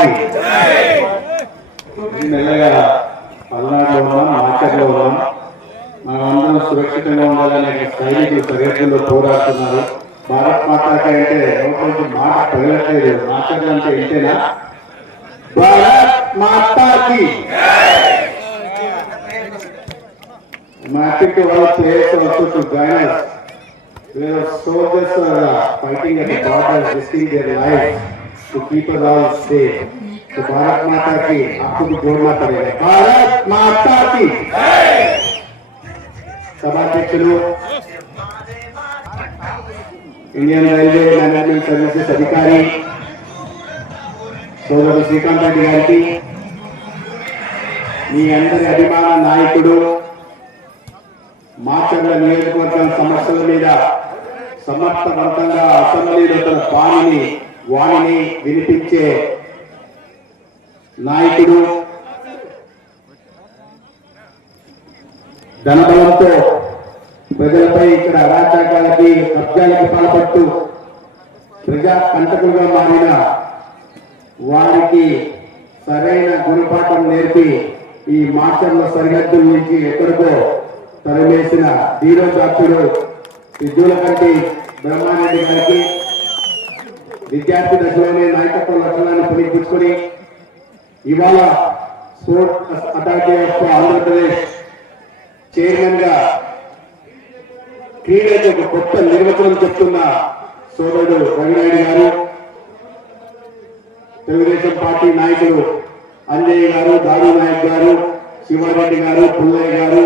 గారి మెల్లగా పల్నాడులో ఉన్నాం, మాచర్లో ఉన్నాం. మనమందరం సురక్షితంగా ఉండాలనే సైనికులు సరిహద్దుల్లో పోరాడుతున్నారు. భారత్ మాతాకి అంటే ఎవరికి మాట తగలట్లేదు. మాచర్లు అంటే ఇంతేనా? భారత్ మాతాకి. I think all players also to join us. Where soldiers are fighting at the border, risking their lives to keep us all safe. So Bharat Mata ki आपको भी जोड़ना पड़ेगा. Bharat Mata की. सभाध्यक्षुలు, ఇండియన్ రైల్వే మేనేజ్మెంట్ సర్వీసెస్ అధికారి సోదరుడు శ్రీకాంత్ రెడ్డి గారికి, మీ అందరి అభిమాన నాయకుడు, మాచర్ల నియోజకవర్గం సమస్యల మీద సమర్థవంతంగా అసెంబ్లీలో తన వాణిని వినిపించే నాయకుడు, ధనబలంతో ప్రజలపై ఇక్కడ అరాచకాలకి కబ్జాలకు పాల్పడుతూ ప్రజా కంటకులుగా మారిన వారికి సరైన గుణపాఠం నేర్పి ఈ మాచర్ల సరిహద్దుల నుంచి ఎక్కడికో తరమేసిన ధీరోదాత్తుడు విద్యులకంటి బ్రహ్మారెడ్డి గారికి, విద్యార్థి దశలోనే నాయకత్వ లక్షణాన్ని పుణికిపుచ్చుకొని ఇవాళ sports authority of Andhra Pradesh chairman గా క్రీడలకు ఒక కొత్త నిర్వచనం చెప్తున్న సోదరుడు రవినాయుడు గారు, తెలుగుదేశం పార్టీ నాయకులు అంజయ్య గారు, దారు నాయక్ గారు, శివారెడ్డి గారు, పుల్లయ్య గారు,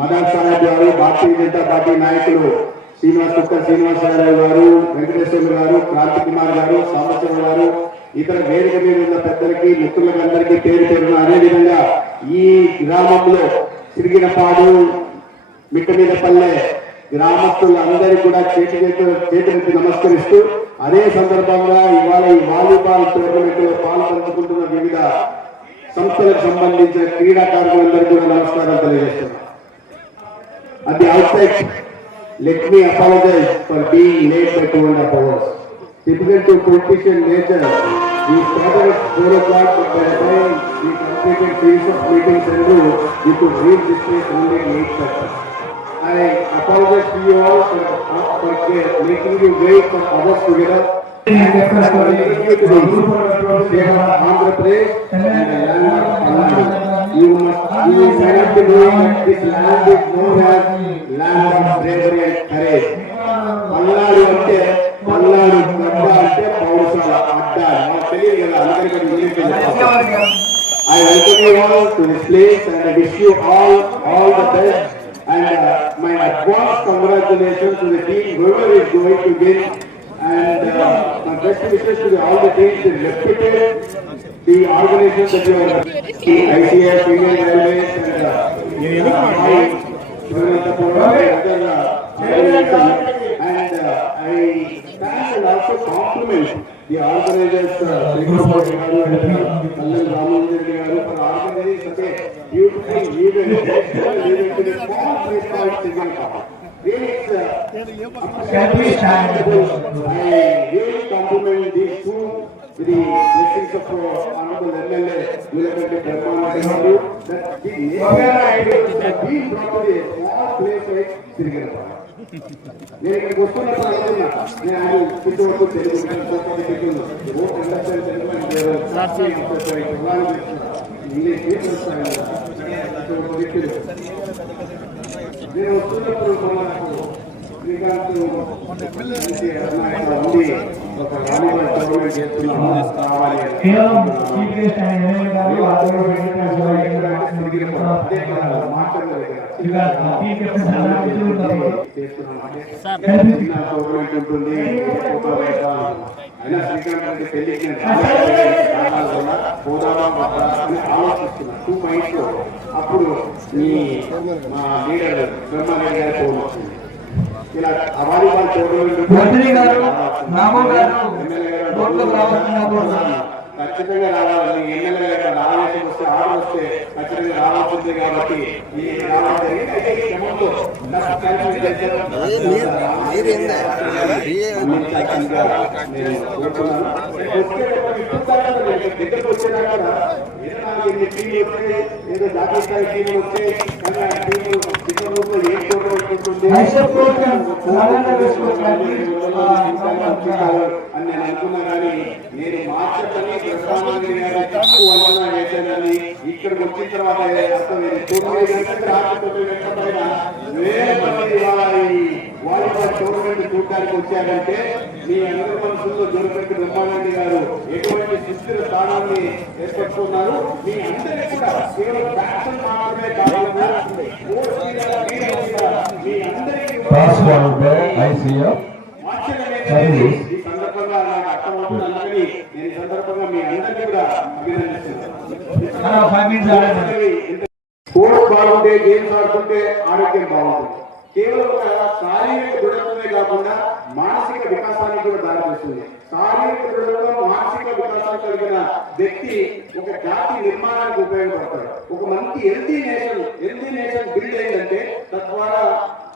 మదన్ సాహెబ్ గారు, భారతీయ జనతా పార్టీ నాయకులు శ్రీనివాసరావు గారు, వెంకటేశ్వర గారు, క్రాంతి కుమార్ గారు, సాంబశివ గారు, ఇతర వేదిక మీద ఉన్న పెద్దలకి మిత్రులకు అందరికీ పేరు పేరున, అదేవిధంగా ఈ గ్రామంలో సిరిగినపాడు, మిట్టమీదపల్లె గ్రామస్తులందరికీ కూడా చేతులెత్తి నమస్కరిస్తూ, అదే సందర్భంగా ఇవాళ ఈ వాలీబాల్ టోర్నమెంట్ లో పాల్పంచుకుంటున్న వివిధ సంస్థలకు సంబంధించిన క్రీడాకారులందరికీ కూడా నమస్కారం తెలియజేస్తున్నాం. At the outset, let me apologize for being late by 2.5 hours. Typical to politician nature, we started at 4 o'clock, but by the time we completed series of meetings and we could reach this place only at 8:30. I apologize to you all for making you wait for hours together. And for taking you to the state of Andhra Pradesh and the land of Palladu. You must be knowing that this land is known as land of bravery and courage. Palladu ante Palladu Gadda ante Pausala Adda. Now tell you I welcome you all to this place and I wish you all the best. And my advance congratulations to the team, whoever is going to win, and my best wishes to all the teams that reputed the organizations that you are, ICF, Indian Railways, and I thank and also compliment the organizers, Srinivas Garu and Kallan Ramanandar Garu for organizing such a beautiful event in a small place called Sigalpata. Really, I really compliment these two with the blessings of Honorable MLA Vilakanti Brahmanandi Garu that the nation has been brought to a small place like Sigalpata. నేను ఇక్కడికి వస్తున్నప్పుడు అనుకున్నా, నేను ఆయన పుట్టువరకు Telugu English వస్తాను. నేను వస్తున్నప్పుడు శ్రీకాంత్ ఉండి ఒక వాలీబాల్ టోర్నమెంట్ చేస్తున్నాము కావాలి ఉంటుంది. అయినా శ్రీకాంత్ రెడ్డి పెళ్లికి పోదామా అని ఆలోచిస్తున్నా 2 minds లో. అప్పుడు మా లీడర్ బ్రహ్మారెడ్డి గారి ఫోన్ వచ్చింది. ఇలా వాలీబాల్ టోర్నమెంట్ ఖచ్చితంగా రావాలి. ఎమ్మెల్యే ఆలోచన వస్తే ఆర్డర్ వస్తే ఖచ్చితంగా రావాల్సింది. కాబట్టి ఈ రావాలి నేను కోరుతున్నాను. కూడా ఏదో 4-8 టీంలు వచ్చాయి, ఏదో జాతీయ స్థాయి టీంలు వచ్చాయి, కానీ ఆ టీంలు చిత్తూరులో ఏం చోటు వస్తుంది అని నేను అనుకున్నా. కానీ నేను మార్చని ప్రధానమంత్రి గారు తక్కువ అంచనా వేశానని ఇక్కడికి వచ్చిన తర్వాత అర్థమైంది. 9 గంటల పైన వేల మంది వాలీబాల్ టోర్నమెంట్ చూడడానికి వచ్చారంటే మీ అందరి మనసుల్లో దొరికినట్టు బ్రహ్మానంద గారు ఎటువంటి సుస్థిర స్థానాన్ని ఏర్పడుతున్నారు. మీ అందరికీ కూడా కేవలం బ్యాట్స్మెన్ మాత్రమే కాకుండా మీ అందరికీ ఈ సందర్భంగా నాకు అర్థమవుతుందని నేను సందర్భంగా మీ అందరికీ కూడా అభినందిస్తున్నాను. స్పోర్ట్స్ బాగుంటే, గేమ్స్ ఆడుతుంటే ఆరోగ్యం బాగుంటుంది. కేవలం ఒక శారీరక దృఢత్వమే కాకుండా మానసిక వికాసానికి కూడా దారితీస్తుంది. శారీరక దృఢత్వం, మానసిక వికాసాన్ని కలిగిన వ్యక్తి ఒక జాతి నిర్మాణానికి ఉపయోగపడతాడు. ఒక మంచి హెల్తీ నేషన్ బిల్డ్ అయిందంటే తద్వారా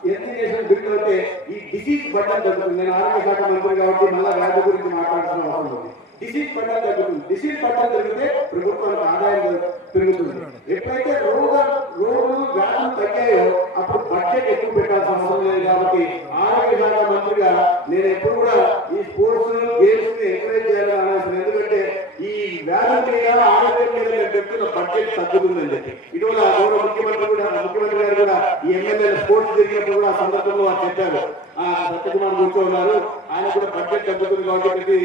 హెల్తీ నేషన్ బిల్డ్ అంటే ఈ డిసీజ్ బట్టలు తగ్గుతుంది. నేను ఆరోగ్య శాఖ మంత్రి కాబట్టి మళ్ళా వ్యాధి గురించి మాట్లాడాల్సిన అవసరం ఉంది. డిసీజ్ బట్టలు తగ్గుతుంది. డిసీజ్ బట్టలు తగ్గితే ప్రభుత్వానికి ఆదాయం పెరుగుతుంది. ఎప్పుడైతే రోగులు వ్యాధులు తగ్గాయో అప్పుడు బడ్జెట్ ఎక్కువ పెట్టాల్సిన అవసరం లేదు. కాబట్టి ఆరోగ్య శాఖ మంత్రిగా నేను ఎప్పుడు కూడా ఈ స్పోర్ట్స్ గేమ్స్ ని ఎంకరేజ్ చేయాలని అనాల్సింది. ఎందుకంటే ఈ వ్యాధుల మీద, ఆరోగ్యం మీద నేను చెప్తున్న బడ్జెట్ తగ్గుతుందని చెప్పి ఇటీవల గౌరవ ముఖ్యమంత్రి గారు కూడా ఈ ఎమ్మెల్యే స్పోర్ట్స్ జరిగినప్పుడు కూడా ఆ సందర్భంలో వారు చెప్పారు. సత్యకుమార్ కూర్చోన్నారు, ఆయన కూడా బడ్జెట్ తగ్గుతుంది కాబట్టి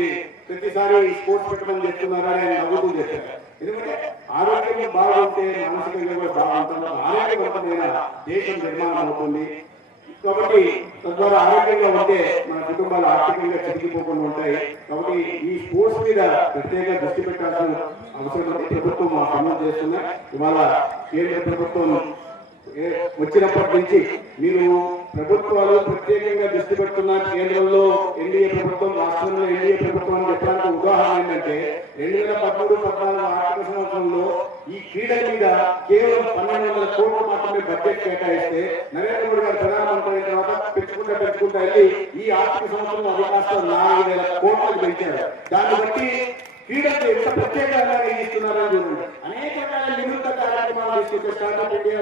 ప్రతిసారి స్పోర్ట్స్ పెట్టమని చెప్తున్నారు అని ఆయన నవ్వుతూ చెప్పారు. ఎందుకంటే ఆరోగ్యం బాగుంటే మానసికంగా కూడా బాగుంటుంది, ఆరోగ్యవంతమైన దేశం నిర్మాణం అవుతుంది. కాబట్టి తద్వారా ఆరోగ్యంగా ఉంటే మన కుటుంబాలు ఆర్థికంగా చిరిగిపోకుండా ఉంటాయి. కాబట్టి ఈ స్పోర్ట్స్ మీద ప్రత్యేక దృష్టి పెట్టాల్సిన అవసరం ఉంది. ప్రభుత్వం మా పనులు చేస్తున్నా. ఇవాళ కేంద్ర ప్రభుత్వం వచ్చినప్పటి నుంచి మీరు ప్రభుత్వాలు ప్రత్యేకంగా దృష్టి పెడుతున్నారు. కేంద్రంలో ఎన్డీఏ ప్రభుత్వం, రాష్ట్రంలో ఎన్డీఏ ప్రభుత్వం అని చెప్పడానికి ఉదాహరణ ఏంటంటే 2013-14 ఆర్థిక సంవత్సరంలో ఈ క్రీడల మీద కేవలం 1200 కోట్లు మాత్రమే బడ్జెట్ కేటాయిస్తే నరేంద్ర మోడీ గారు ప్రధానమంత్రి అయిన తర్వాత పెంచుకుంటా వెళ్ళి ఈ ఆర్థిక సంవత్సరంలో అది కాస్త 4000 కోట్లకు పెంచారు. దాన్ని బట్టి క్రీడలకు ఎంత ప్రత్యేకంగా ఇస్తున్నారని చూడండి. అనేక రకాల వినూత్న కార్యక్రమాలు తీసుకొచ్చే stand up India,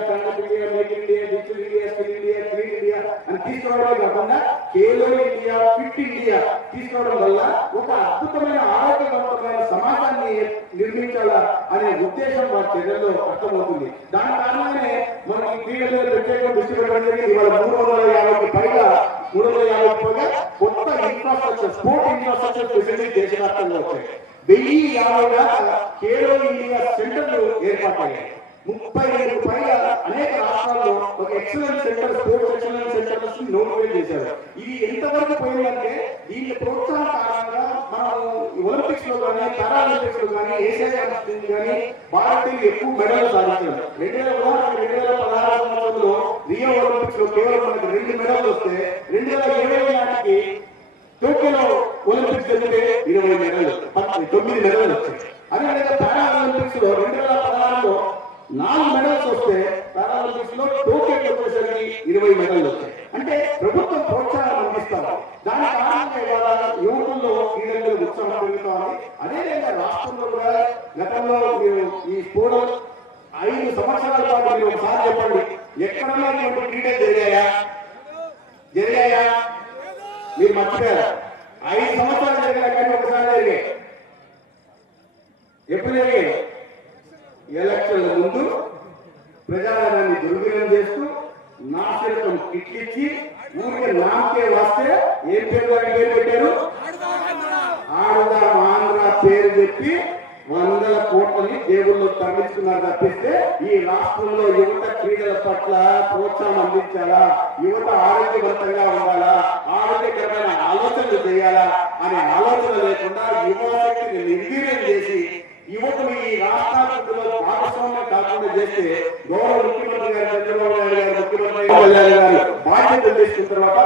make India, digital India, skill India, green India అని తీసుకోవడమే కాకుండా ఖేలో ఇండియా, ఫిట్ ఇండియా తీసుకోవడం వల్ల ఒక అద్భుతమైన ఆరోగ్యవంతమైన సమాజాన్ని నిర్మించాలా అనే ఉద్దేశం వారి చర్యల్లో అర్థమవుతుంది. దాని కారణంగానే మనం ఈ క్రీడల ప్రత్యేకంగా దృష్టి పెట్టడం జరిగింది. ఇవాళ 350కి పైగా కొత్త ఇన్ఫ్రాస్ట్రక్చర్, స్పోర్ట్ ఇన్ఫ్రాస్ట్రక్చర్ ఫెసిలిటీ దేశవ్యాప్తంగా వచ్చాయి. 1050 ఖేలో ఇండియా సెంటర్లు ఏర్పాటయ్యాయి. 35కు పైగా అనేక రాష్ట్రాల్లో ఒక excellence centre, sports excellence centres notify చేశారు. ఇది ఎంతవరకు పోయిందంటే దీని ప్రోత్సాహం కారణంగా మనం ఒలింపిక్స్ లో కానీ, పారాలింపిక్స్ లో కానీ, ఏషియా ఛాంపియన్స్ కానీ భారతీయులు ఎక్కువ మెడల్ సాధించారు. 2016 సంవత్సరంలో రియో ఒలింపిక్స్ లో కేవలం మనకు 2 మెడల్లు వస్తే 2020 నాటికి టోక్యోలో ఒలింపిక్స్ జరిగితే 20 మెడల్, 9 మెడల్ వచ్చాయి. అదేవిధంగా పారాలింపిక్స్ లో 2016లో 4 మెడల్స్ వస్తే పారాలింపిక్స్ లో టోక్యోకి వచ్చేసరికి 20 మెడల్ వచ్చాయి. అంటే ప్రభుత్వం ప్రోత్సాహం అందిస్తారు. దాని కారణంగా ఇవాళ యువకుల్లో క్రీడల్లో ఉత్సాహం పెరుగుతుంది. అదేవిధంగా రాష్ట్రంలో కూడా గతంలో ఈ స్పోర్ట్స్ 5 సంవత్సరాల పాటు మీరు ఒకసారి చెప్పండి, ఎక్కడన్నా ఇటువంటి క్రీడలు జరిగాయా? మీరు మర్చిపోయారు. 5 సంవత్సరాలు జరిగినా కానీ ఒకసారి జరిగాయి. ఎప్పుడు జరిగాయి? ఎలక్షన్ల ముందు ప్రజాధనాన్ని దుర్వినియోగం చేస్తూ నాశనం కిట్లిచ్చి ఊరికి నాకే వస్తే ఏం పేరు పెట్టారు? ఆడుదాం ఆంధ్ర పేరు చెప్పి 100 కోట్లని జేబుల్లో తరలిస్తున్నారు తప్పిస్తే ఈ రాష్ట్రంలో యువత క్రీడల పట్ల ప్రోత్సాహం అందించాలా, యువత ఆరోగ్యవంతంగా ఉండాలా, ఆరోగ్యకరమైన ఆలోచనలు చేయాలా అనే ఆలోచన లేకుండా యువశక్తిని నిర్వీర్యం చేసి యువకులు ఈ రాష్ట్రాభివృద్ధిలో భాగస్వామ్యం కాకుండా చేస్తే గౌరవ ముఖ్యమంత్రి గారు చంద్రబాబు నాయుడు గారు, ముఖ్యమంత్రి కళ్యాణ్ గారు బాధ్యతలు తీసుకున్న తర్వాత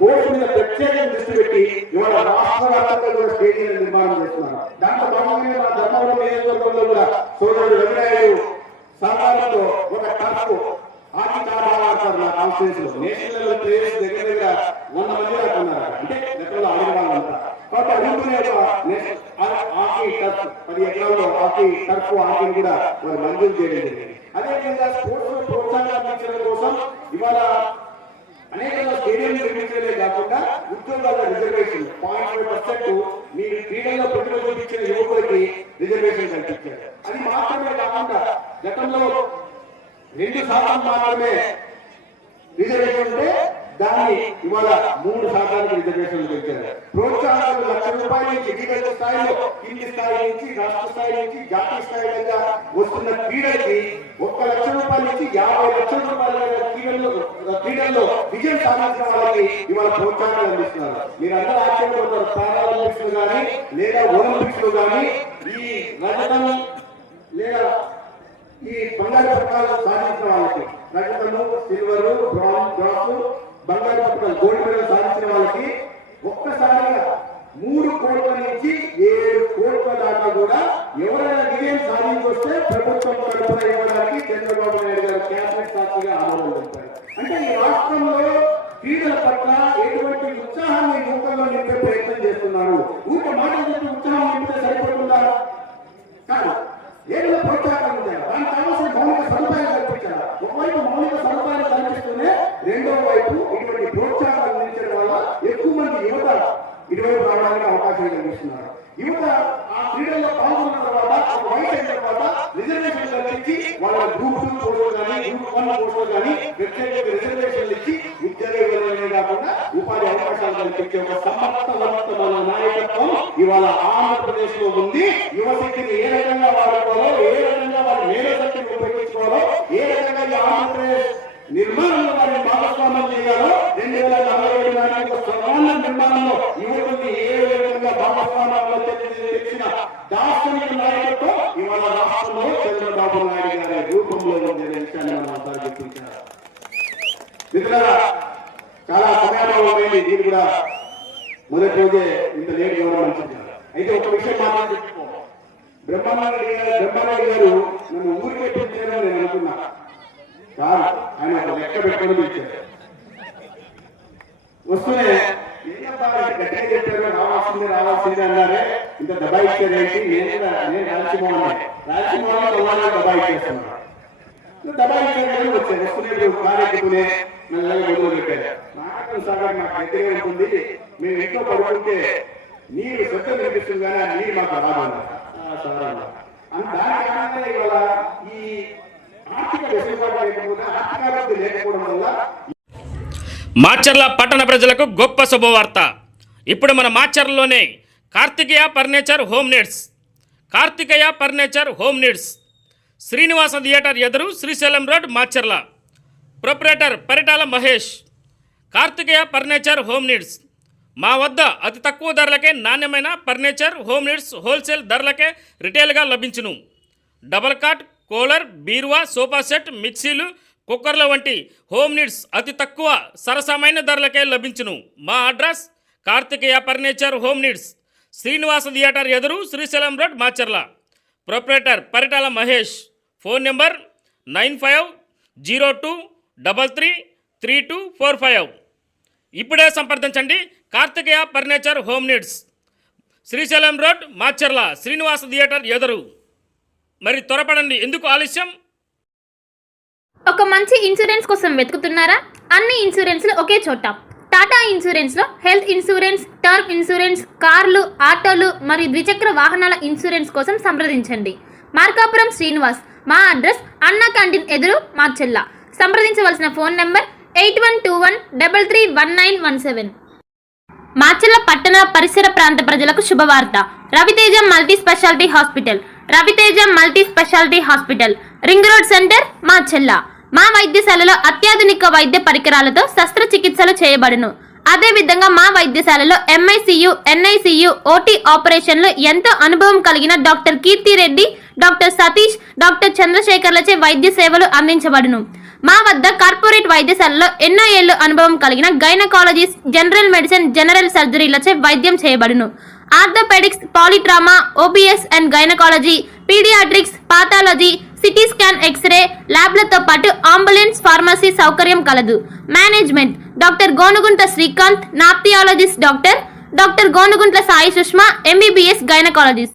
బోర్డు మీద ప్రత్యేకంగా దృష్టి పెట్టి ఇవాళ రాష్ట్ర వ్యాప్తంగా కూడా స్టేడియం నిర్మాణం చేస్తున్నారు. దాంట్లో భాగంగా మన ధర్మవరం నియోజకవర్గంలో కూడా సోదరుడు రవినాయుడు సహకారంతో ఒక టర్ఫ్ హాకీ ఆడతారు నా కాన్స్టిట్యూన్స్ లో. నేషనల్ ప్లేయర్స్ దగ్గర 100 మంది దాకా ఉన్నారు. అంటే గతంలో ఆడిన వాళ్ళంతా. కాబట్టి అడుగుతున్న హాకీ హాకీ టర్ఫ్ 10 ఎకరాల్లో హాకీ టర్ఫ్ హాకీని కూడా వారు మంజూరు చేయడం జరిగింది. అదేవిధంగా స్పోర్ట్స్ ప్రోత్సాహం అందించడం కోసం ఇవాళ అనేక స్టేడియం నిర్మించడమే కాకుండా ఉద్యోగాల రిజర్వేషన్ 0.5% మీరు క్రీడల్లో ప్రతిభ చూపించిన యువకులకి రిజర్వేషన్ కల్పించారు. అది మాత్రమే కాకుండా గతంలో 2% మాత్రమే రిజర్వేషన్ ఉంటే దాన్ని ఇవాళ 3% రిజర్వేషన్ పెంచారు. ప్రోత్సాహాలు ₹1,00,000 నుంచి వివిధ స్థాయిలో కింది స్థాయి నుంచి రాష్ట్ర స్థాయి నుంచి జాతీయ స్థాయి విధంగా వస్తున్న క్రీడలకి ₹1,00,000 నుంచి ₹50,00,000 క్రీడల్లో విజయం సాధించిన వాళ్ళకి ఇవాళ ప్రోత్సాహాలు అందిస్తున్నారు. మీరు అందరూ ఆశ్చర్యపోతారు. పారాలింపిక్స్ లో కానీ లేదా ఒలింపిక్స్ లో కానీ ఈ రజతం లేదా ఈ బంగారు పథకాలు సాధించిన వాళ్ళకి రజతము సిల్వరు బ్రాంజ్ బంగారు పథకాలు గోల్డ్ మెడల్ సాధించిన వాళ్ళకి ఒక్కసారిగా 3 కోట్ల నుంచి 7 కోట్ల దాకా కూడా ఎవరైనా విజయం సాధించొస్తే ప్రభుత్వం తరఫున ఇవ్వడానికి చంద్రబాబు నాయుడు గారు క్యాబినెట్ సాక్షిగా ఆమోదం తెలిపారు. అంటే ఈ రాష్ట్రంలో క్రీడల పట్ల ఎటువంటి ఉత్సాహాన్ని యువకుల్లో నింపే ప్రయత్నం చేస్తున్నారు. ఊరిక మాట చెప్పి ఉత్సాహం నింపితే సరిపోతుందా? కాదు, ఏదైనా ప్రోత్సాహం ఉందా? దానికి కావాల్సిన మౌలిక సదుపాయాలు కల్పించాలి. ఒకవైపు మౌలిక సదుపాయాలు కల్పిస్తూనే రెండో వైపు ఇటువంటి ప్రోత్సాహాలు అందించడం వల్ల ఎక్కువ మంది యువత ఇటువైపు రావడానికి అవకాశం కల్పిస్తున్నారు. యువత ఆ క్రీడల్లో పాల్గొన్న తర్వాత ఒక వయసు అయిన తర్వాత రిజర్వేషన్ కల్పించి వాళ్ళ గ్రూప్ 2 పోస్టులు కానీ గ్రూప్ 1 పోస్టులు కానీ ప్రత్యేక రిజర్వేషన్లు ఇచ్చి విద్యాలయాలనే కాకుండా ఉపాధి అవకాశాలు కల్పించే ఒక సమర్థవంతమైన నాయకత్వం ఇవాళ ఆంధ్రప్రదేశ్ లో ఉంది. యువశక్తిని ఏ రకంగా వాడుకోవాలో, ఏ రకంగా వారి మేధశక్తిని ఉపయోగించుకోవాలో, ఏ రకంగా ఈ ఆంధ్రప్రదేశ్ నిర్మాణంలో వారిని భాగస్వామ్యం చేయాలో 2047 నాటి ఒక సమాన నిర్మాణంలో యువకుల్ని ఏ విధంగా భాగస్వామ్యంలో తెచ్చిన దార్శనిక నాయకత్వం ఇవాళ రాష్ట్రంలో చంద్రబాబు నాయుడు గారి రూపంలో ఉందనే విషయాన్ని మనం ఒకసారి గుర్తించారు. మిత్రులారా, చాలా సమయాభావమైంది. దీన్ని కూడా మొదటి రోజే ఇంత లేట్ కావడం మంచిది. అయితే ఒక విషయం మాత్రం చెప్పుకో, బ్రహ్మారెడ్డి గారు నన్ను ఊరికే పిలిచారని నేను అనుకున్నా. కాదు, ఆయన ఒక లెక్క పెట్టుకొని పిలిచారు. వస్తూనే గట్టిగా చెప్పారు, రావాల్సిందే అన్నారే, ఇంత దబాయిచ్చారేంటి? నేను రాజమోహన్ దబాయిచ్చేస్తున్నాను. దబాయిచ్చారని వచ్చాను. వస్తూనే కారెక్కునే నల్లగా గొడవలు పెట్టారు. నాటకం సాగర్ నాకు దగ్గరే ఉంటుంది, మేము ఇంట్లో పడుకుంటే నీరు శబ్దం కనిపిస్తుంది కానీ ఆ నీరు మాకు రాదు సార్ అన్నారు. దాని కారణంగా ఇవాళ ఈ ఆర్థిక వెసులుబాటు లేకపోతే ఆర్థికాభివృద్ధి లేకపోవడం వల్ల మాచర్ల పట్టణ ప్రజలకు గొప్ప శుభవార్త. ఇప్పుడు మన మాచర్లలోనే Karthikeya furniture home needs Srinivasa theatre ఎదురు Srisailam road Macherla. Proprietor Paritala Mahesh. Karthikeya furniture home needs మా వద్ద అతి తక్కువ ధరలకే నాణ్యమైన ఫర్నిచర్ హోమ్ నీడ్స్ హోల్సేల్ ధరలకే రిటైల్గా లభించును. డబల్ కాట్, కూలర్, బీరువా, సోఫా సెట్, మిక్సీలు, కుక్కర్ల వంటి హోమ్ నీడ్స్ అతి తక్కువ సరసమైన ధరలకే లభించును. మా address Karthikeya furniture home needs, Srinivasa theatre ఎదురు Srisailam road Macherla. Proprietor Paritala Mahesh. Phone number 9502333245. ఇప్పుడే సంప్రదించండి. Karthikeya furniture home needs, Srisailam road Macherla, Srinivasa theatre ఎదురు. మరి త్వరపడండి, ఎందుకు ఆలస్యం? ఒక మంచి ఇన్సూరెన్స్ కోసం వెతుకుతున్నారా? అన్ని ఇన్సూరెన్స్లు ఒకే చోట. టాటా ఇన్సూరెన్స్లో హెల్త్ ఇన్సూరెన్స్, టర్మ్ ఇన్సూరెన్స్, కార్లు, ఆటోలు మరియు ద్విచక్ర వాహనాల ఇన్సూరెన్స్ కోసం సంప్రదించండి. మార్కాపురం శ్రీనివాస్. మా అడ్రస్ అన్నా క్యాంటీన్ ఎదురు మాచర్ల. సంప్రదించవలసిన ఫోన్ నెంబర్ 8121331917. మాచర్ల పట్టణ పరిసర ప్రాంత ప్రజలకు శుభవార్త. Raviteja multi speciality hospital, ring road centre, Macherla. మా వైద్యశాలలో అత్యాధునిక వైద్య పరికరాలతో శస్త్రచికిత్సలు చేయబడును. అదేవిధంగా మా వైద్యశాలలో MICU, NICU, OT ఆపరేషన్లు ఎంతో అనుభవం కలిగిన doctor Keerthi Reddy, doctor Satish, doctor చంద్రశేఖర్లచే వైద్య సేవలు అందించబడును. మా వద్ద కార్పొరేట్ వైద్యశాలలో ఎన్నో ఏళ్లు అనుభవం కలిగిన గైనకాలజిస్ట్, జనరల్ మెడిసిన్, జనరల్ సర్జరీలచే వైద్యం చేయబడును. Orthopaedics, polytrauma, OBS and gynaecology, paediatrics, pathology, CT scan, X ray ల్యాబ్లతో పాటు అంబులెన్స్, ఫార్మసీ సౌకర్యం కలదు. Management doctor Gonuguntla Srikanth, ophthalmologist doctor Gonuguntla Sai Sushma, MBBS gynaecologist.